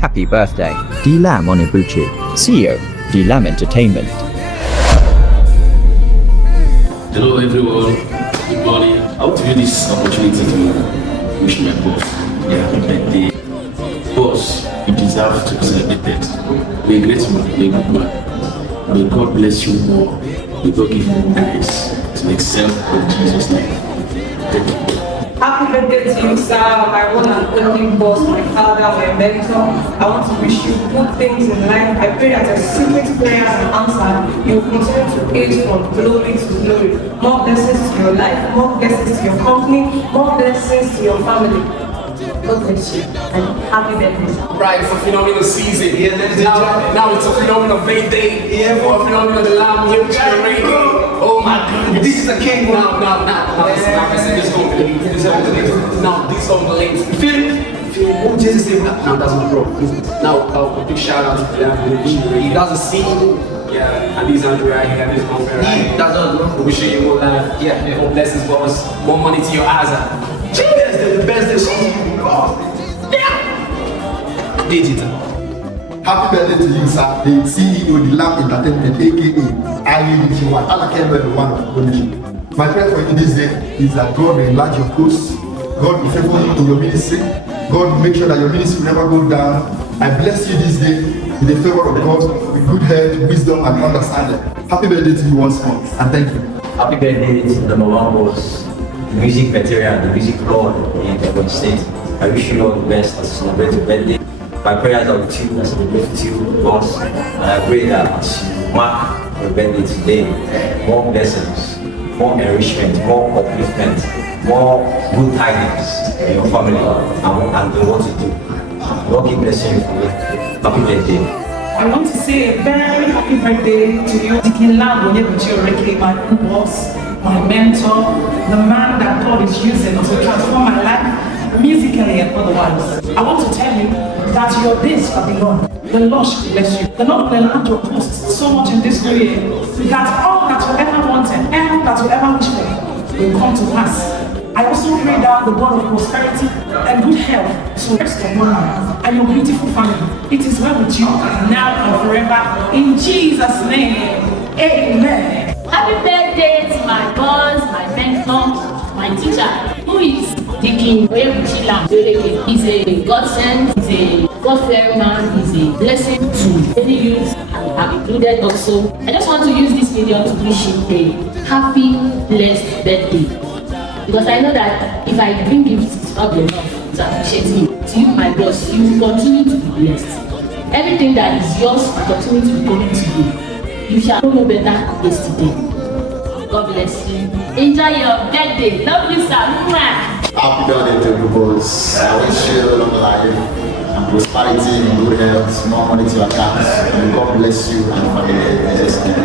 Happy birthday, Onyebuchi, CEO, Entertainment. Hello everyone, good morning. I want to use this opportunity to wish my boss a happy birthday. Boss, you deserve to be celebrated. Be a great man, be a good man. May God bless you more. May God give you grace to excel in Jesus' name. Thank you. Happy birthday to you, sir, my one and only boss, my father, my mentor. I want to wish you good things in life. I pray that your secret prayers are answered. You will continue to age from glory to glory. More blessings to your life, more blessings to your company, more blessings to your family. God bless you and happy birthday. Right, it's a phenomenal season. Yeah, now it's a phenomenal birthday. Yeah, for a phenomenal lamb here with your radio. Oh my goodness. This is a king. Now, this going to be this on the late. Feel it? Oh, Jesus said, no, that's not wrong. Now, a big shout out to the He doesn't see you. Yeah, and these Andrew right here, this one right here. That's not we show you more life. Yeah, more blessings, boss. More money to your eyes. The best that she yeah. Digital. Happy birthday to you, sir. The CEO, the Lamb Entertainment, aka I1, Allah can be the one of donation. My prayer for you this day is that God will enlarge your course, God will favor you in your ministry, God will make sure that your ministry will never go down. I bless you this day with the favor of God, with good health, wisdom, and understanding. Happy birthday to you once more, and thank you. Happy birthday to the number one boss, the music veteran, the music lord in Deacon State. I wish you all the best as you celebrate your birthday. My prayers are with you, I celebrate with you, boss. And I pray that as you mark your birthday today, more blessings, more enrichment, more upliftment, more good tidings in your family and what to do. God keep blessing you for it. Happy birthday. I want to say a very happy birthday to you, Deacon Onyebuchi Oreke, my boss, my mentor, the man that God is using to transform my life musically and otherwise. I want to tell you that your days are the Lord. The Lord should bless you. The Lord will enlarge your post so much in this new year that all that you ever wanted, all that you ever wished for will come to pass. I also pray that the God of prosperity and good health to rest upon you and your beautiful family. It is well with you now and forever. In Jesus' name, amen. Happy birthday to my boss, my mentor, my teacher, who is Deacon Onyebuchi Oreke. He's a godsend, he's a God-fearing man, he's a blessing to many youths, and I've included also. I just want to use this medium to wish him a happy, blessed birthday. Because I know that if I bring gifts, it's not enough to appreciate him. To you, my boss, you will continue to be blessed. Everything that is yours will continue to be coming to you. You shall know no better yesterday. God bless you. Enjoy your birthday. Love you, sir. Happy birthday to you, boss. I wish you long life and prosperity and good health, more money to your accounts. And God bless you and family. In Jesus' name.